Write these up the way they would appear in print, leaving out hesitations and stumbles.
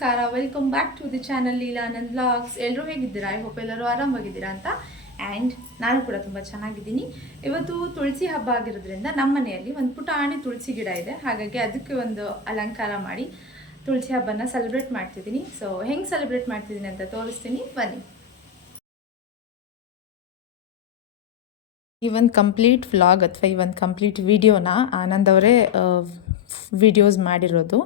ನಮಸ್ಕಾರ, welcome back to the channel Leelanand vlogs. ಎಲ್ಲರೂ ಹೇಗಿದ್ದೀರಾ? ಐ ಹೋಪ್ ಎಲ್ಲರೂ ಆರಾಮಾಗಿದ್ದೀರಾ ಅಂತ. ಆ್ಯಂಡ್ ನಾನು ಕೂಡ ತುಂಬ ಚೆನ್ನಾಗಿದ್ದೀನಿ. ಇವತ್ತು ತುಳಸಿ ಹಬ್ಬ ಆಗಿರೋದ್ರಿಂದ ನಮ್ಮ ಮನೆಯಲ್ಲಿ ಒಂದು ಪುಟಾಣಿ ತುಳಸಿ ಗಿಡ ಇದೆ. ಹಾಗಾಗಿ ಅದಕ್ಕೆ ಒಂದು ಅಲಂಕಾರ ಮಾಡಿ ತುಳಸಿ ಹಬ್ಬನ ಸೆಲೆಬ್ರೇಟ್ ಮಾಡ್ತಿದ್ದೀನಿ. ಸೊ ಹೆಂಗೆ ಸೆಲೆಬ್ರೇಟ್ ಮಾಡ್ತಿದ್ದೀನಿ ಅಂತ ತೋರಿಸ್ತೀನಿ, ಬನ್ನಿ. ಈ ಒಂದು ಕಂಪ್ಲೀಟ್ ವ್ಲಾಗ್ ಅಥವಾ ಈ ಒಂದು ಕಂಪ್ಲೀಟ್ ವಿಡಿಯೋನ ಆನಂದ್ ಅವರೇ ವಿಡಿಯೋಸ್ ಮಾಡಿರೋದು.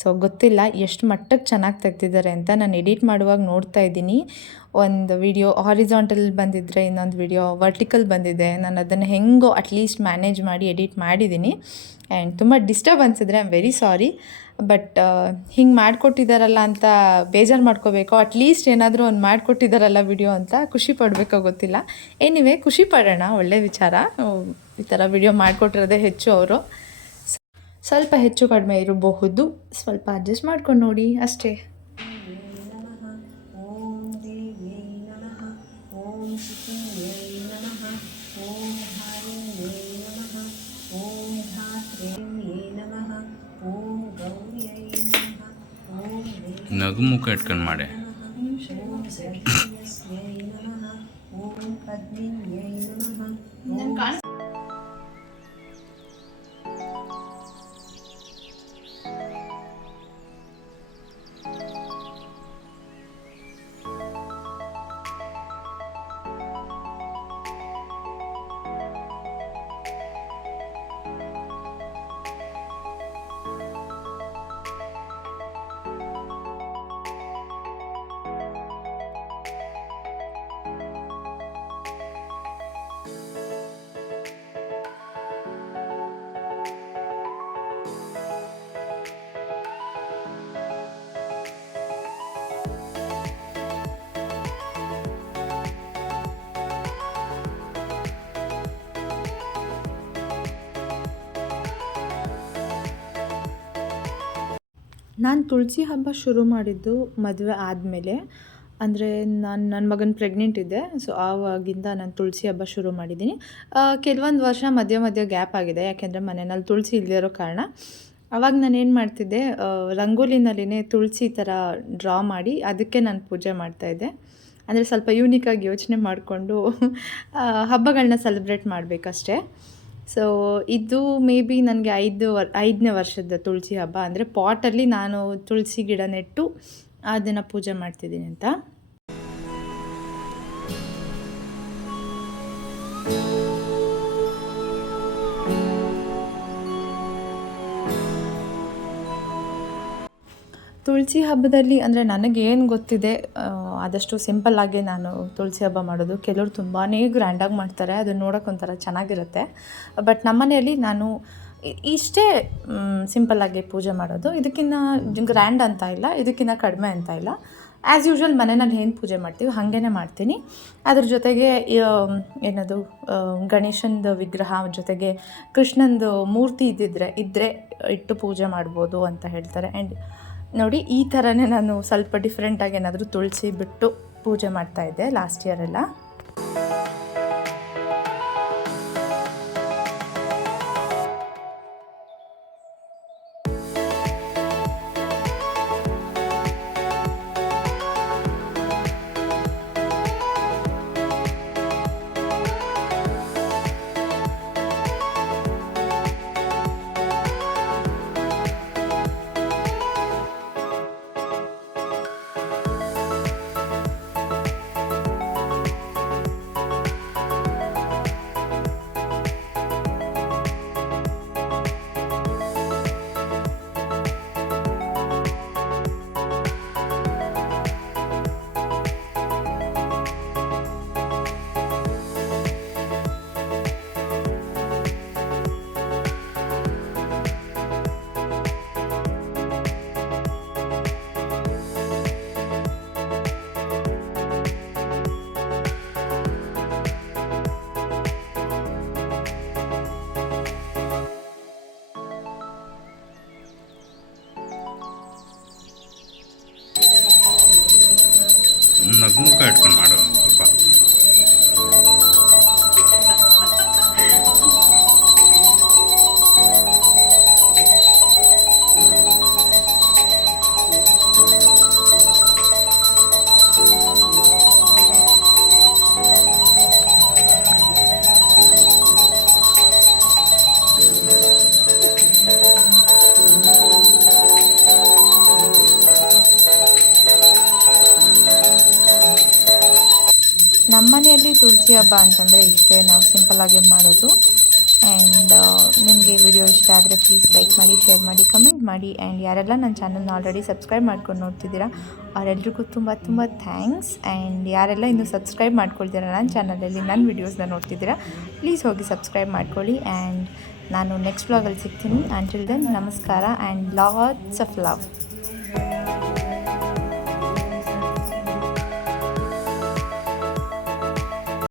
ಸೊ ಗೊತ್ತಿಲ್ಲ ಎಷ್ಟು ಮಟ್ಟಕ್ಕೆ ಚೆನ್ನಾಗಿ ತೆಗ್ದಿದ್ದಾರೆ ಅಂತ. ನಾನು ಎಡಿಟ್ ಮಾಡುವಾಗ ನೋಡ್ತಾ ಇದ್ದೀನಿ, ಒಂದು ವಿಡಿಯೋ ಹಾರಿಜಾಂಟಲ್ ಬಂದಿದ್ದರೆ, ಇನ್ನೊಂದು ವಿಡಿಯೋ ವರ್ಟಿಕಲ್ ಬಂದಿದೆ. ನಾನು ಅದನ್ನು ಹೆಂಗೋ ಅಟ್ಲೀಸ್ಟ್ ಮ್ಯಾನೇಜ್ ಮಾಡಿ ಎಡಿಟ್ ಮಾಡಿದ್ದೀನಿ. ಆ್ಯಂಡ್ ತುಂಬ ಡಿಸ್ಟರ್ಬೆನ್ಸ್ ಇದ್ದರೆ I am very sorry. But ಹಿಂಗೆ ಮಾಡಿಕೊಟ್ಟಿದ್ದಾರಲ್ಲ ಅಂತ ಬೇಜಾರು ಮಾಡ್ಕೋಬೇಕೋ, ಅಟ್ಲೀಸ್ಟ್ ಏನಾದರೂ ಒಂದು ಮಾಡಿಕೊಟ್ಟಿದ್ದಾರಲ್ಲ ವಿಡಿಯೋ ಅಂತ ಖುಷಿ ಪಡಬೇಕೋ ಗೊತ್ತಿಲ್ಲ. ಏನಿವೆ ಖುಷಿ ಪಡೋಣ, ಒಳ್ಳೆ ವಿಚಾರ. ಈ ಥರ ವಿಡಿಯೋ ಮಾಡಿಕೊಟ್ಟಿರೋದೇ ಹೆಚ್ಚು. ಅವರು ಸ್ವಲ್ಪ ಹೆಚ್ಚು ಕಡಿಮೆ ಇರಬಹುದು, ಸ್ವಲ್ಪ ಅಡ್ಜಸ್ಟ್ ಮಾಡ್ಕೊಂಡು ನೋಡಿ ಅಷ್ಟೇ. ನಗು ಮುಖ ಇಟ್ಕೊಂಡು ಮಾಡಿ. ನಾನು ತುಳಸಿ ಹಬ್ಬ ಶುರು ಮಾಡಿದ್ದು ಮದುವೆ ಆದಮೇಲೆ. ಅಂದರೆ ನನ್ನ ಮಗನ ಪ್ರೆಗ್ನೆಂಟ್ ಇದ್ದೆ. ಸೊ ಆವಾಗಿಂದ ನಾನು ತುಳಸಿ ಹಬ್ಬ ಶುರು ಮಾಡಿದ್ದೀನಿ. ಕೆಲವೊಂದು ವರ್ಷ ಮಧ್ಯ ಗ್ಯಾಪ್ ಆಗಿದೆ, ಯಾಕೆಂದರೆ ಮನೆಯಲ್ಲಿ ತುಳಸಿ ಇಲ್ಲದೇ ಇರೋ ಕಾರಣ. ಆವಾಗ ನಾನು ಏನು ಮಾಡ್ತಿದ್ದೆ, ರಂಗೋಲಿನಲ್ಲಿನೇ ತುಳಸಿ ಥರ ಡ್ರಾ ಮಾಡಿ ಅದಕ್ಕೆ ನಾನು ಪೂಜೆ ಮಾಡ್ತಾಯಿದ್ದೆ. ಅಂದರೆ ಸ್ವಲ್ಪ ಯೂನಿಕಾಗಿ ಯೋಚನೆ ಮಾಡಿಕೊಂಡು ಹಬ್ಬಗಳನ್ನ ಸೆಲೆಬ್ರೇಟ್ ಮಾಡಬೇಕಷ್ಟೇ. ಸೊ ಇದು ಮೇ ಬಿ ನನಗೆ 5ನೇ ವರ್ಷದ ತುಳಸಿ ಹಬ್ಬ. ಅಂದರೆ ಪಾಟಲ್ಲಿ ನಾನು ತುಳಸಿ ಗಿಡ ನೆಟ್ಟು ಅದನ್ನು ಪೂಜೆ ಮಾಡ್ತಿದ್ದೀನಿ ಅಂತ. ತುಳಸಿ ಹಬ್ಬದಲ್ಲಿ ಅಂದರೆ ನನಗೇನು ಗೊತ್ತಿದೆ ಆದಷ್ಟು ಸಿಂಪಲ್ಲಾಗಿ ನಾನು ತುಳಸಿ ಹಬ್ಬ ಮಾಡೋದು. ಕೆಲವರು ತುಂಬಾ ಗ್ರ್ಯಾಂಡಾಗಿ ಮಾಡ್ತಾರೆ, ಅದನ್ನು ನೋಡೋಕೆ ಒಂಥರ ಚೆನ್ನಾಗಿರುತ್ತೆ. ಬಟ್ ನಮ್ಮ ಮನೆಯಲ್ಲಿ ನಾನು ಇಷ್ಟೇ ಸಿಂಪಲ್ಲಾಗಿ ಪೂಜೆ ಮಾಡೋದು. ಇದಕ್ಕಿಂತ ಗ್ರ್ಯಾಂಡ್ ಅಂತ ಇಲ್ಲ, ಇದಕ್ಕಿಂತ ಕಡಿಮೆ ಅಂತ ಇಲ್ಲ. ಆ್ಯಸ್ ಯೂಶ್ವಲ್ ಮನೆಯಲ್ಲಿ ಏನು ಪೂಜೆ ಮಾಡ್ತೀವಿ ಹಾಗೇ ಮಾಡ್ತೀನಿ. ಅದ್ರ ಜೊತೆಗೆ ಏನದು ಗಣೇಶನದು ವಿಗ್ರಹ ಜೊತೆಗೆ ಕೃಷ್ಣಂದು ಮೂರ್ತಿ ಇದ್ದರೆ ಇಟ್ಟು ಪೂಜೆ ಮಾಡ್ಬೋದು ಅಂತ ಹೇಳ್ತಾರೆ. ಆ್ಯಂಡ್ ನೋಡಿ, ಈ ಥರನೇ ನಾನು ಸ್ವಲ್ಪ ಡಿಫ್ರೆಂಟಾಗಿ ಏನಾದರೂ ತುಳಸಿ ಬಿಟ್ಟು ಪೂಜೆ ಮಾಡ್ತಾಯಿದ್ದೆ ಲಾಸ್ಟ್ ಇಯರೆಲ್ಲ. ಹಬ್ಬ ಅಂತಂದರೆ ಇಷ್ಟೇ ನಾವು ಸಿಂಪಲ್ಲಾಗಿ ಮಾಡೋದು. ಆ್ಯಂಡ್ ನಿಮಗೆ ವಿಡಿಯೋ ಇಷ್ಟ ಆದರೆ ಪ್ಲೀಸ್ ಲೈಕ್ ಮಾಡಿ, ಶೇರ್ ಮಾಡಿ, ಕಮೆಂಟ್ ಮಾಡಿ. ಆ್ಯಂಡ್ ಯಾರೆಲ್ಲ ನನ್ನ ಚಾನಲ್ನ ಆಲ್ರೆಡಿ ಸಬ್ಸ್ಕ್ರೈಬ್ ಮಾಡ್ಕೊಂಡು ನೋಡ್ತಿದ್ದೀರಾ ಅವರೆಲ್ರಿಗೂ ತುಂಬ ತುಂಬ ಥ್ಯಾಂಕ್ಸ್. ಆ್ಯಂಡ್ ಯಾರೆಲ್ಲ ಇನ್ನೂ ಸಬ್ಸ್ಕ್ರೈಬ್ ಮಾಡ್ಕೊಳ್ತೀರಾ ನನ್ನ ಚಾನಲಲ್ಲಿ ನನ್ನ ವೀಡಿಯೋಸ್ನ ನೋಡ್ತಿದ್ದೀರಾ ಪ್ಲೀಸ್ ಹೋಗಿ ಸಬ್ಸ್ಕ್ರೈಬ್ ಮಾಡ್ಕೊಳ್ಳಿ. ಆ್ಯಂಡ್ ನಾನು ನೆಕ್ಸ್ಟ್ ವ್ಲಾಗಲ್ಲಿ ಸಿಗ್ತೀನಿ. ಅಂಟಿಲ್ ದೆನ್ ನಮಸ್ಕಾರ ಆ್ಯಂಡ್ ಲಾಟ್ಸ್ ಆಫ್ ಲವ್.